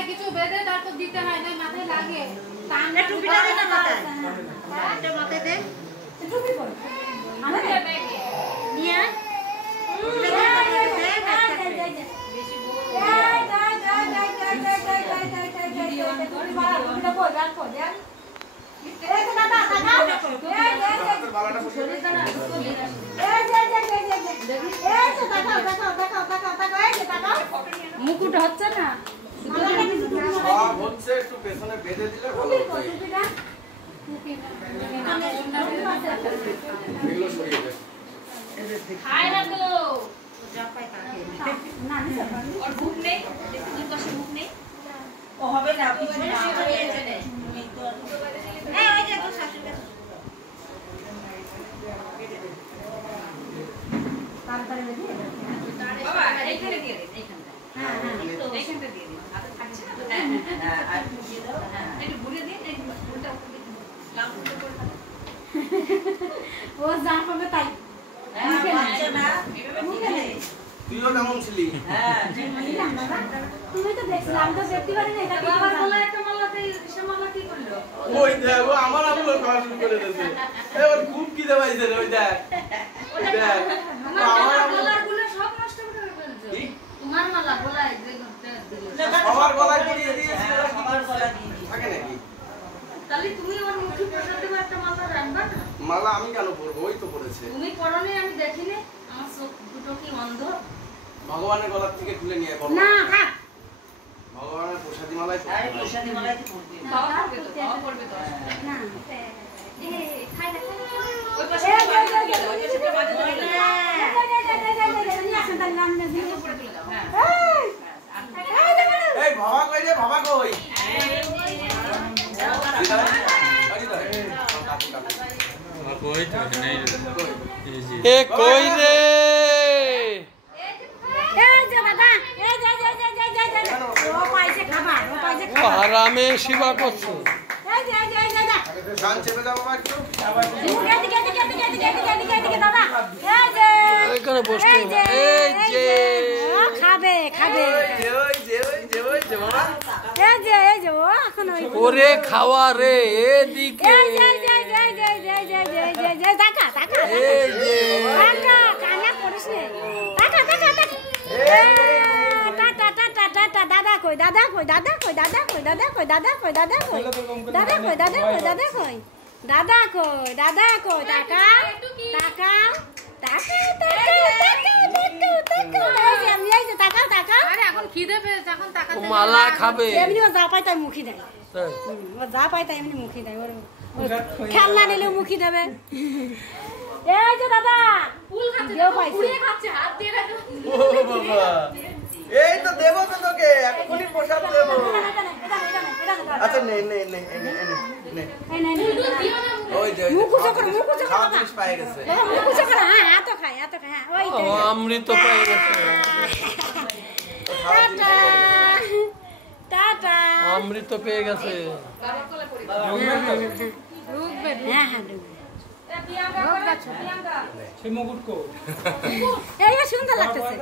মাথায় কিছু বেঁধে তারপর দিতে হয় না, মাথায় লাগে। টানলে টুপিটা দে না মাথায়। এটা মাথায় দে। টুপি পর। আমার নিয়ে বেশি বড় ভিডিও অন কর, ভিডিও কর রাখ কর দেন। এই তো দাদা দাদা এই বালাটা বসে দাদা এই তো দাদা এই যে দাদা মুকুট হচ্ছে না, সব হচ্ছে, একটু পেছনে বেঁধে দিলে ভালো হতো। এগুলো সরিয়ে দে। খায় না তো যা পায় তাকে না না আর ভুক নেই, দেখুন দুই পাশে ভুক নেই। ও হবে না কিছু না এই ওই যে তোর শাশুড়ি কাছে তাড়াতাড়ি দিয়ে বাবা এইখানে দিয়ে দিন, এইখানটা। হ্যাঁ এইখানটা দিয়ে দিন, হাতে থাকছে না তো। হ্যাঁ আর দিয়ে দাও। হ্যাঁ একটু ঘুরে দিন, এই উল্টা উপরে লাল উপরে করে দাও। ও যা করবে তাই। হ্যাঁ বাচ্চা না এইভাবে ঠিক আছে। তুইও কেমন ছিলি? হ্যাঁ তুমি তো দেখছিলাম, আমি তো দেখতে পারি না। এটা বাবার গলায় একটা মালাতে সে মালা কি করলো? ওই দেখ, ও আমার আমগুলো খাওয়া শুরু করে দিয়েছে। এবার খুব খিদে পাইছে রে, ওই দেখ। দেখ, আমার গলাগুলো সব নষ্ট করে ফেলছো। তোমার মালা গলায় যে করতে দিল। আমার গলায় পরিয়ে দিয়েছি, ওরা কি আমার গলা দিয়ে থাকে নাকি? তাহলে তুমি ওর মুখে প্রসাদ দেবে একটা মালা রাখবা না? মালা আমি কেন পরবো? ওই তো পড়েছে। তুমি পরনে আমি দেখিনি, আমার চোখ দুটো কি অন্ধ? ভগবানের গলার থেকে খুলে নিয়ে পড়ো। না থাক। ভগবানের প্রসাদী মালাই পরতে আরে হয়। প্রসাদী মালাই কি করবে? বাবা করবে তো, বাবা করবে তো। না খাই না। ওই পাশে ওই পাশে মাঝে ধরে দাও। উপরে তুলে দাও। হ্যাঁ এই বাবা কই রে, বাবা কই? এ কই রে? এই যে দাদা, এই যে ও পাইছে খাবার, ও পাইছে ও আরামে সেবা করছো। এই যে দাদা গান চেপে দাও বাবা একটু। এদিকে দাদা, এই যে এখানে বসতে এই যে, এই যে ও খাবে ওই যে বাবা। এই যে ও এখন ওই ওরে খাওয়া রে এদিকে টাকা এই যে কান্না করিস নে, টাকা দাদা কই মালা খাবে। এমনি ও যা পাই তাই মুখি দেয়, ও যা পাই তাই এমনি মুখি দেয়। ওর খেলনা নিলে মুখি দেবে। এই যে দাদা ফুল খাচ্ছে, হাত দিয়ে ও বাবা, এই তো দেবো তো তোকে, এখনই প্রসাদ দেবো। আচ্ছা নে। ওই যে খাওয়া জিনিস পাই গেছে। অমৃত পেয়ে গেছে, অমৃত পেয়ে গেছে। সুন্দর লাগতেছে।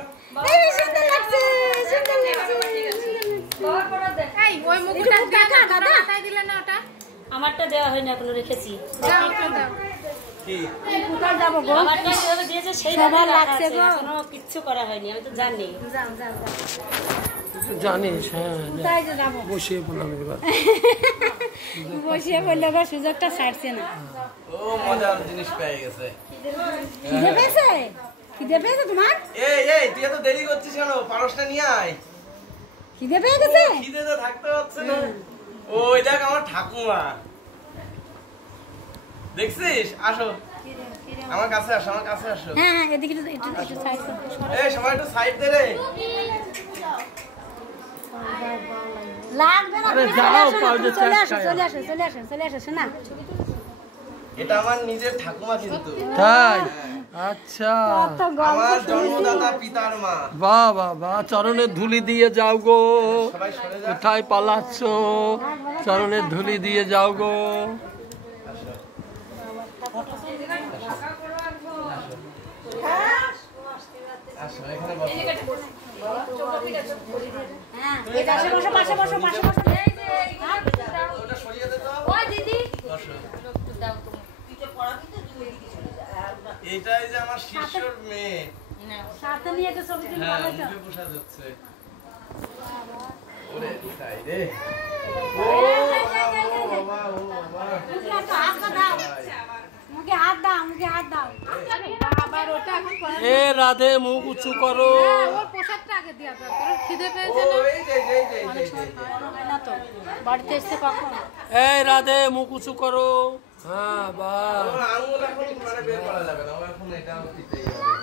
আমারটা দেওয়া হয়নি, এখনো রেখেছি। কি যাবো গো, আমারটা যেভাবে দিয়েছে সেই সবার ভাবে লাগছে লাগছে, গো। এখনো কিচ্ছু করা হয়নি, আমি তো জানি। জানিস? হ্যাঁ তাই যে যাবো। বসিয়ে বললাম এবার। বসিয়ে বললে বা সুযোগটা ছাড়ছে না। ও মজার জিনিস পেয়ে গেছে। খিদে পেয়েছে তোমার? এই তুই এত দেরি করছিস কেন? পারসটা নিয়ে আয়। খিদে পেয়ে গেছে? খিদে তো থাকতে হচ্ছে না। ওই দেখ আমার ঠাকুমা, দেখছিস? আসো আমার কাছে আসো। হ্যাঁ এদিকে একটু সাইড করো। এই সবাই একটু সাইড দে রে। লাগবে না, আরে যাও, পাউডার চলে আসো শোনা। এটা আমার নিজের ঠাকুমা কিন্তু। তাই? আচ্ছা, আমার জন্মদাতা পিতার মা। বাহ, চরণের ধুলি দিয়ে যাও গো। সবাই সরে যা। কোথায় পালাচ্ছ? চরণের ধুলি দিয়ে যাও গো। আসো এখানে বসো। এই পাশে বসো পাশে বসো পাশে বসো ওটা সরিয়ে দে তো ওই দিদি বসো একটু দাও তুমি পিঠে পড়াবি তো তুই এদিকে চলে যা এটাই যে আমার শিষ্যর মেয়ে সাথে নিয়ে তো ছবি তুলে হ্যাঁ পাঠাইছো মুখে পোষা যাচ্ছে ওরে তাই রে ও বাবা ও বাবা মুখে হাত দাও মুখে হাত দাও মুখে হাত দাও আবার ওটা এখন এ রাধে মুখ উঁচু করো ওর পোশাকটা আগে দিয়া তারপর খিদে পেয়েছে ও এই যে হয় না তো বাড়িতে এসে কখন এই রাধে মুখ উঁচু করো হ্যাঁ বাহ ওর আঙুল এখন মানে বের করা যাবে না ও এখন এটা দিতেই হবে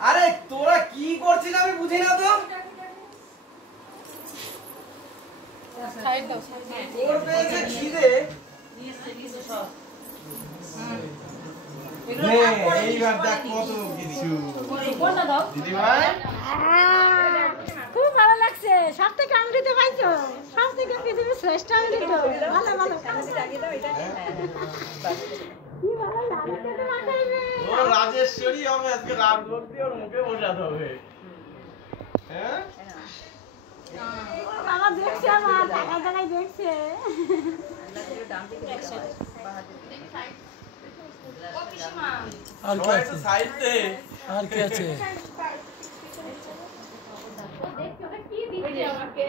আরে তোরা কি করছিস আমি বুঝি না তো সাইড দাও ওর পেয়েছে খিদে এইবার দেখ কত কিছু কোনটা দাও দিদি ভাই খুব ভালো লাগছে সব থেকে আমৃত পাইছো সব থেকে পৃথিবীর শ্রেষ্ঠ আমৃত ভালো ভালো কি ভালো লাগছে তো মাথাইবে ও রাজেশ্বরী হবে আজকে রাজভক্তি ওর মুখে বসাতে হবে হ্যাঁ বাবা দেখছে আমার টাকা টাকাই দেখছে আর কি সবাই আছে একটু সাইড দে আর কি আছে কি দিচ্ছে আমাকে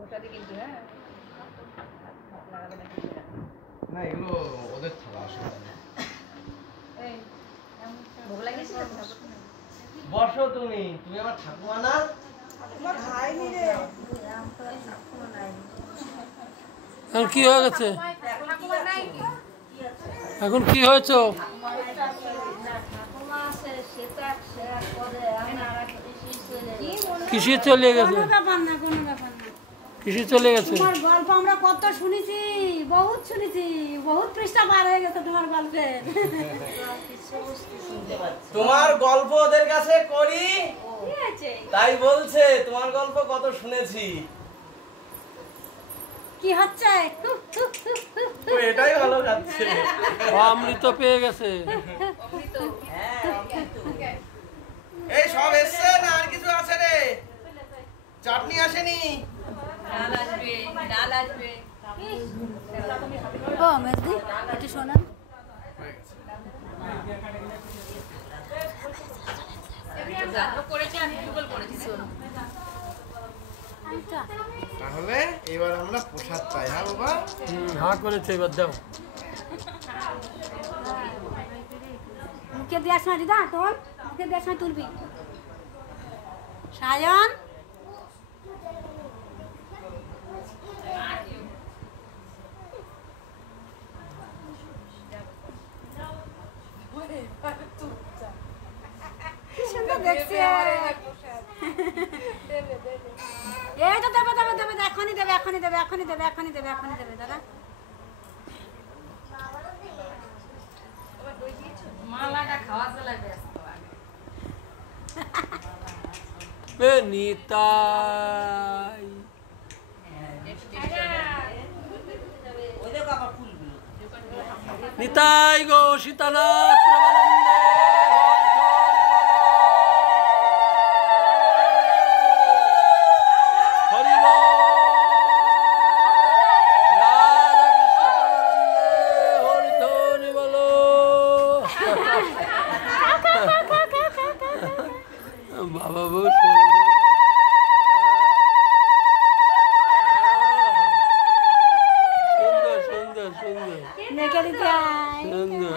ওটাতে কিন্তু হ্যাঁ না এগুলো ওদের থালা আসলে এই ভোগ লাগিয়েছে বসো তুমি তুমি আমার ঠাকুমা না এখন কি হয়ে গেছে ঠাকুমা নাই কি এখন কি হয়েছে কৃষি চলে গেছে কোনো ব্যাপার না কোনো ব্যাপার না কৃষি চলে গেছে তোমার গল্প আমরা কত শুনেছি বহুত পৃষ্ঠা পার হয়ে গেছে তোমার গল্পের তোমার গল্প ওদের কাছে করি কি আছে তাই বলছে তোমার গল্প কত শুনেছি কি হচ্ছে তো এটাই ভালো যাচ্ছে অমৃত পেয়ে গেছে এই সব এসছে না আর কিছু আছে রে চাটনি আসেনি ডাল আসবে ডাল আসবে ও মেজদি একটু শোনান গানও করেছে আমি গুগল করেছি তাহলে এবার আমরা প্রসাদ পাই হ্যাঁ বাবা হ্যাঁ করেছে এবার দাও মুখে দেওয়ার সময় দিদা তোর মুখে দেওয়ার সময় তুলবি সায়ন কি সুন্দর দেখছে এই তো দেবে দেবে দেবে এখনই দেবে এখনই দেবে এখনই দেবে এখনই দেবে এখনই দেবে দাদা মালাটা খাওয়া চলাবে নিতাই নিতাই গো সীতানাথ প্রেমানন্দে হরি বল রাধা কৃষ্ণ প্রেমানন্দে হরি ধ্বনি বলো বাবা বহু সুন্দর সুন্দর সুন্দর দেখে দিতে আয় সুন্দর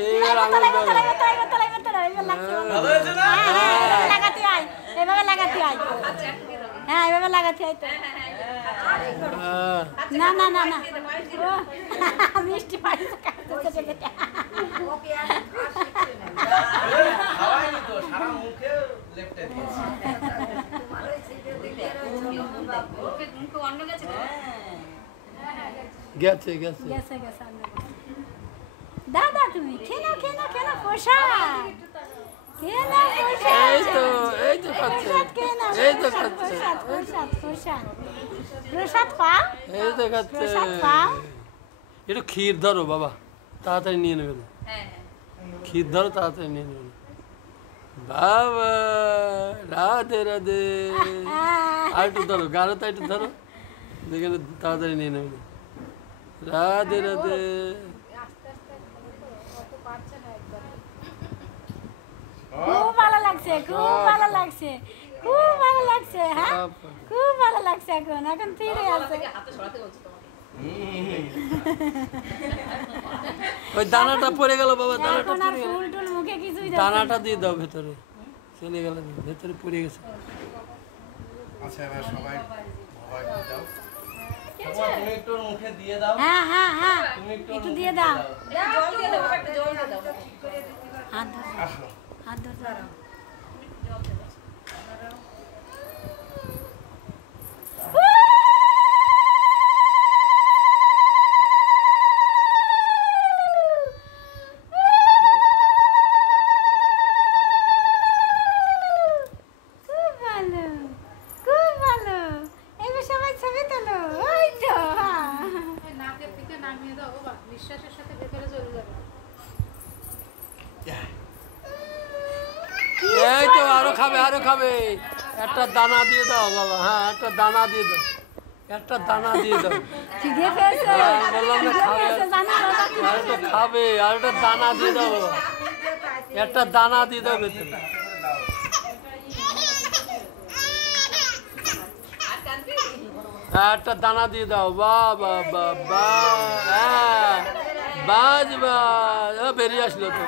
এবার আঙুল ধরো ভালো হয়েছে না লাগাতে আয় এভাবে লাগাতে আয় হ্যাঁ এভাবে লাগাতে আয় তো হ্যাঁ না না না না ও, মিষ্টি পানি খাওয়াইনি তো সারা মুখে লেপটে দিয়েছি মুখে অন্য গেছে গেছে গেছে গেছে গেছে দাদা তুমি খেলো খেলো খেলো পোশাক খেলো এই তো খাচ্ছে খেলো এই তো খাচ্ছে পোশাক পোশাক পোশাক প্রসাদ পাও এই দেখাচ্ছে প্রসাদ পাও একটু ক্ষীর ধরো বাবা, তাড়াতাড়ি নিয়ে নেবেন। হ্যাঁ ক্ষীর ধরো, তাড়াতাড়ি নিয়ে নেবেন। বাবা রাধে রাধে। আর একটু ধরো, গাড়োটা একটু ধরো, দেখে তাড়াতাড়ি নিয়ে নেবেন। রাধে রাধে। খুব ভালো লাগছে, খুব ভালো লাগছে, খুব ভালো লাগছে। হ্যাঁ খুব ভালো লাগছে। এখন এখন ফিরে আছে। হাতে সরাতে বলছো তোমাকে। ওই দানাটা পড়ে গেল বাবা, দানাটা এখন আর পড়ে গেল। ফুল টুল মুখে কিছুই দানাটা দিয়ে দাও ভেতরে, চলে গেল ভেতরে পড়ে গেছে। আচ্ছা এবার সবাই দাও। তুমি একটু মুখে দিয়ে দাও। হ্যাঁ হ্যাঁ হ্যাঁ তুমি একটু দিয়ে দাও। জল দিয়ে দাও, একটা জল দিয়ে দাও। হাত ধর, আসো। হাত ধর, ধর। খুব ভালো, খুব ভালো। এবার সবাই ছবি তোলো। ওই তো, হ্যাঁ। নাকের দিকে নামিয়ে দাও বাবা, নিঃশ্বাসের সাথে ভেতরে চলে যাবে। এই তো আরো খাবে, আরো খাবে। একটা দানা দিয়ে দাও বাবা, হ্যাঁ একটা দানা দিয়ে দাও, একটা দানা দিয়ে দাও। খিদে পেয়েছে, বললাম না খিদে খাবে, পেয়েছে, জানো বাবা? আর একটা খাবে, আর একটা দানা দিয়ে দাও বাবা, একটা দানা দিয়ে দাও ভেতরে। হ্যাঁ একটা দানা দিয়ে দাও। বাহ বাহ বাহ বাহ, হ্যাঁ বাজ বাজ। বেরিয়ে আসলো তো,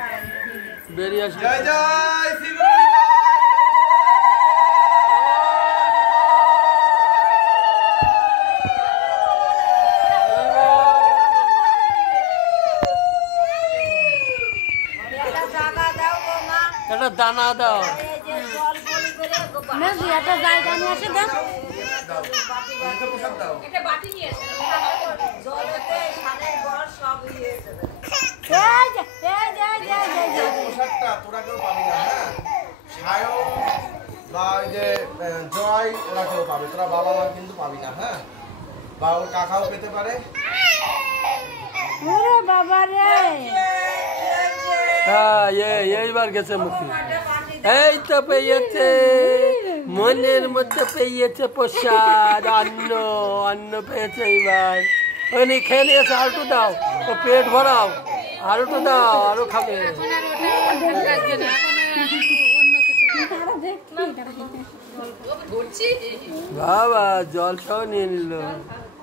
বেরিয়ে আসলো। জয় জয় শ্রী গুরু। একটা দানা দাও। মেজদি, একটা জায়গা নিয়ে এসে দাও। প্রসাদ দাও। একটা বাটি নিয়ে আসেন। এই যে, এই যে, এই যে, এই যে, এই যে। প্রসাদটা তোরা কেউ পাবি না, হ্যাঁ সায়ন বা ওই যে জয় ওরা কেউ পাবে, তোরা বাবা মা কিন্তু পাবি না, হ্যাঁ বা ওর কাকাও পেতে পারে। ওরে বাবা রে, হ্যাঁ এইবার গেছে মুখে। এই তো পেয়েছে, মনের মধ্যে পেয়েছে প্রসাদ, অন্ন অন্ন পেয়েছে এইবার। উনি খেয়ে নিয়েছে, আরটু দাও, ও পেট ভরাও, আরটু দাও, আরো খাবে। এখন আর ওটা লাগবে না, এখন অন্য কিছু তারা দেখছি, তারা দেখছি। ঘুরছি। বাবা জলটাও নিয়ে নিল।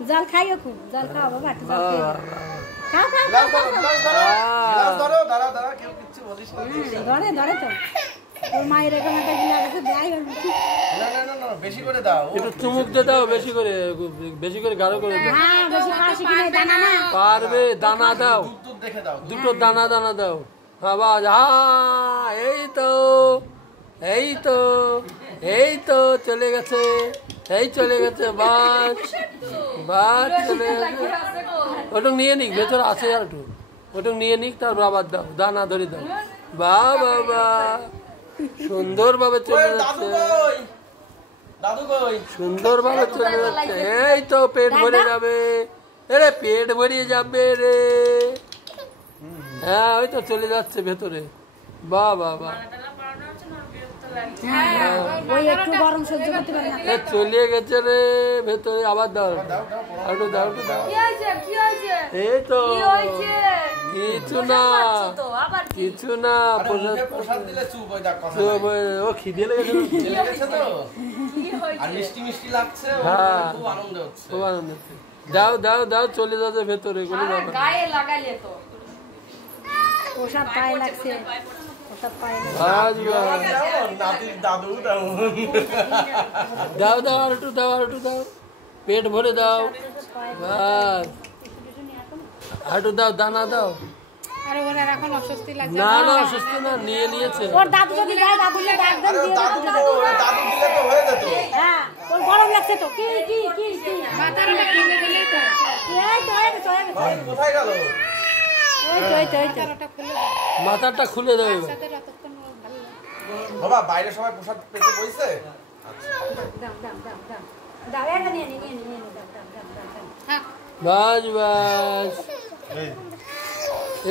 জল খাইও খুব, জল খাও বাবা, একটু জল বাবা খাও। খাও, খাও, গ্লাস খাও, ধরো, খাও। গ্লাস ধরো, গ্লাস ধরো, দাঁড়া দাঁড়া, কেউ কিচ্ছু বলিস না। ধরে, ধরে তো। তোর মায়ের এরকম একটা গিলাস আছে, দেয় ওর মুখে। না না না না, বেশি করে দাও। একটু চুমুক দিয়ে দাও, বেশি করে, বেশি করে গাঢ় করে দাও। হ্যাঁ, বেশি পাশে কিনে দানা না। পারবে, দানা দাও, দুধ দুধ দেখে দাও। দুটো দানা দানা দাও। আবার হ্যাঁ এই তো, এই তো, এই তো চলে গেছে, এই চলে গেছে, বাস বাস চলে গেছে। ওটা নিয়ে নিক, ভেতরে আছে আর একটু, ওটা নিয়ে নিক, তারপর আবার দাও, দানা ধরে দাও। বা বাবা সুন্দর ভাবে চলে ওই দাদু যাচ্ছে, কই? দাদু কই? সুন্দর ভাবে চলে যাচ্ছে। এই তো পেট ভরে যাবে, এরে পেট ভরিয়ে যাবে রে। হ্যাঁ ওই তো চলে যাচ্ছে ভেতরে। বাহ বাহ বাহ, হ্যাঁ, ওই একটু গরম সহ্য করতে পারে না। এ চলে গেছে রে ভেতরে, আবার দাও, একটু দাও, একটু দাও। এই তো কিছু না, কিছু না, আরে মুখে প্রসাদ দিলে চুপ হয়ে যাক, কথা নাই। ও খিদে লেগেছে, খিদে লেগেছে তো? আর মিষ্টি মিষ্টি লাগছে, ওর হ্যাঁ। খুব আনন্দ হচ্ছে। খুব আনন্দ হচ্ছে। দাও দাও দাও, চলে যাচ্ছে ভেতরে, কোনো ব্যাপার না। গায়ে লাগাইলে তো। প্রসাদ পায়ে লাগছে, প্রসাদ পায়ে লাগছে। আজ বাহ। যেমন নাতির দাদু তেমন। দাও দাও, আর একটু দাও, আর একটু দাও, পেট ভরে দাও, বাস আর একটু দাও, দানা দাও। আর ওনার এখন অস্বস্তি লাগছে। না না অসুস্থ না, নিয়ে নিয়েছে। ওর দাদু যদি দেয়, দাদুকে একদম আরে দিয়ে দাদু দাও। তো, দাদু দিলে তো হয়ে যেত। হ্যাঁ, ওর গরম লাগছে তো। কি কি কি কি? মাথাটা কিনে দিলেই তো। এই তো, এই তো, এই তো, ভাই কোথায় গেল? এই তো, এই তো, এই তো। ওটা খুলে মাথাটা খুলে দাও এবার। তাদের এতক্ষণ ভালো লাগে। বাবা বাইরে সবাই প্রসাদ পেতে বইছে? দাও, দাও, দাও, দাও। দাও এটা নিয়ে নিয়ে বাস বাস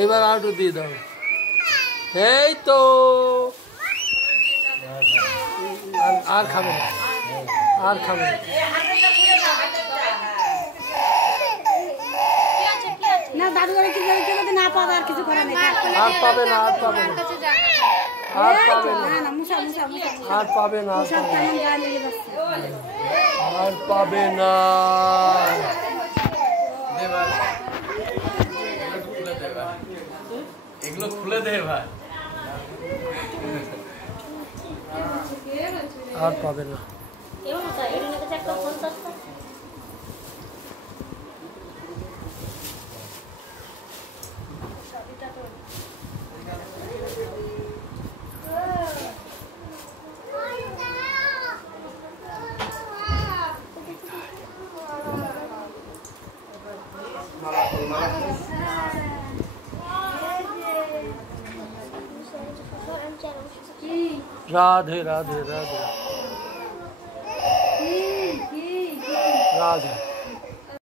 এবার আটু দিয়ে দাও এই তো আর খাবে না আর খাবে না না দাদু করে কি করে যদি না পাবে আর কিছু করে না আর পাবে না আর পাবে না আর পাবে না না মুসা মুসা মুসা আর পাবে না সব কেমন গায়ে লেগে যাচ্ছে আর পাবে না এগুলো খুলে দে ভাই আর পাবে না राधे राधे राधे राधे